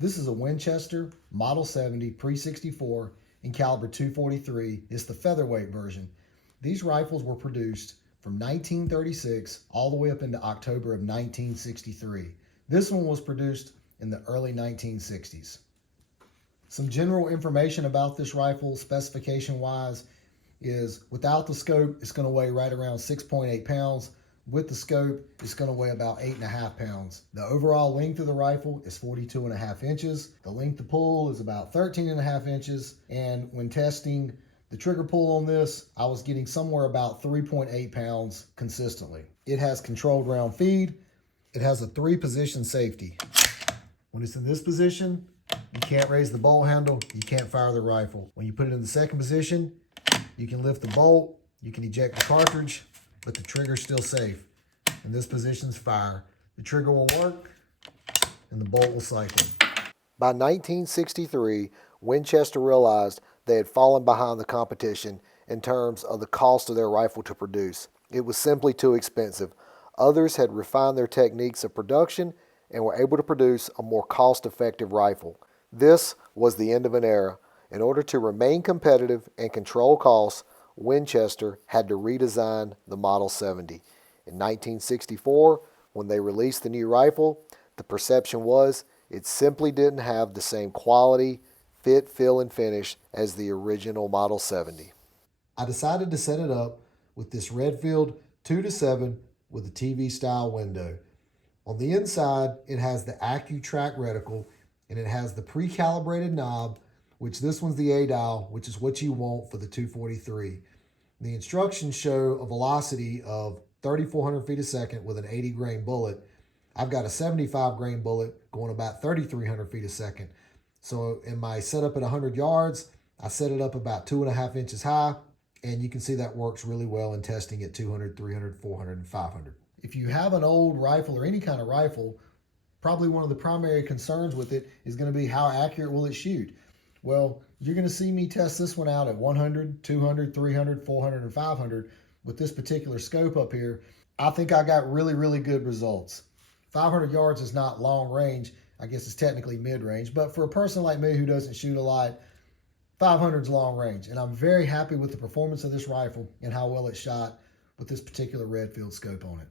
This is a Winchester Model 70 Pre-64 in caliber .243. It's the featherweight version. These rifles were produced from 1936 all the way up into October of 1963. This one was produced in the early 1960s. Some general information about this rifle, specification-wise, is without the scope, it's going to weigh right around 6.8 pounds. With the scope, it's going to weigh about 8.5 pounds. The overall length of the rifle is 42.5 inches. The length to pull is about 13.5 inches. And when testing the trigger pull on this, I was getting somewhere about 3.8 pounds consistently. It has controlled round feed. It has a 3-position safety. When it's in this position, you can't raise the bolt handle, you can't fire the rifle. When you put it in the second position, you can lift the bolt, you can eject the cartridge, but the trigger's still safe. In this position's fire. The trigger will work and the bolt will cycle. By 1963, Winchester realized they had fallen behind the competition in terms of the cost of their rifle to produce. It was simply too expensive. Others had refined their techniques of production and were able to produce a more cost-effective rifle. This was the end of an era. In order to remain competitive and control costs, Winchester had to redesign the Model 70. In 1964, when they released the new rifle, the perception was it simply didn't have the same quality, fit, feel, and finish as the original Model 70. I decided to set it up with this Redfield 2-7 with a TV-style window. On the inside, it has the AccuTrack reticle, and it has the pre-calibrated knob, which this one's the A dial, which is what you want for the 243. The instructions show a velocity of 3,400 feet a second with an 80 grain bullet. I've got a 75 grain bullet going about 3,300 feet a second. So in my setup at 100 yards, I set it up about 2.5 inches high, and you can see that works really well in testing at 200, 300, 400, and 500. If you have an old rifle or any kind of rifle, probably one of the primary concerns with it is going to be how accurate will it shoot. Well, you're going to see me test this one out at 100, 200, 300, 400, and 500 with this particular scope up here. I think I got really, really good results. 500 yards is not long range. I guess it's technically mid-range. But for a person like me who doesn't shoot a lot, 500 is long range. And I'm very happy with the performance of this rifle and how well it shot with this particular Redfield scope on it.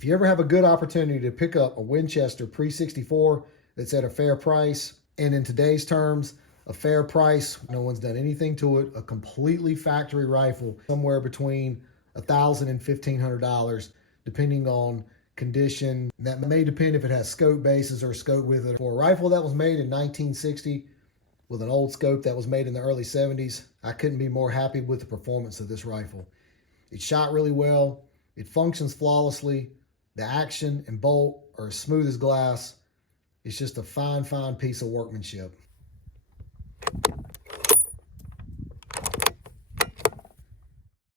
If you ever have a good opportunity to pick up a Winchester Pre-64 that's at a fair price, and in today's terms, a fair price, no one's done anything to it, a completely factory rifle, somewhere between $1,000 and $1,500, depending on condition. That may depend if it has scope bases or scope with it. For a rifle that was made in 1960 with an old scope that was made in the early 70s, I couldn't be more happy with the performance of this rifle. It shot really well. It functions flawlessly. The action and bolt are as smooth as glass. It's just a fine, fine piece of workmanship.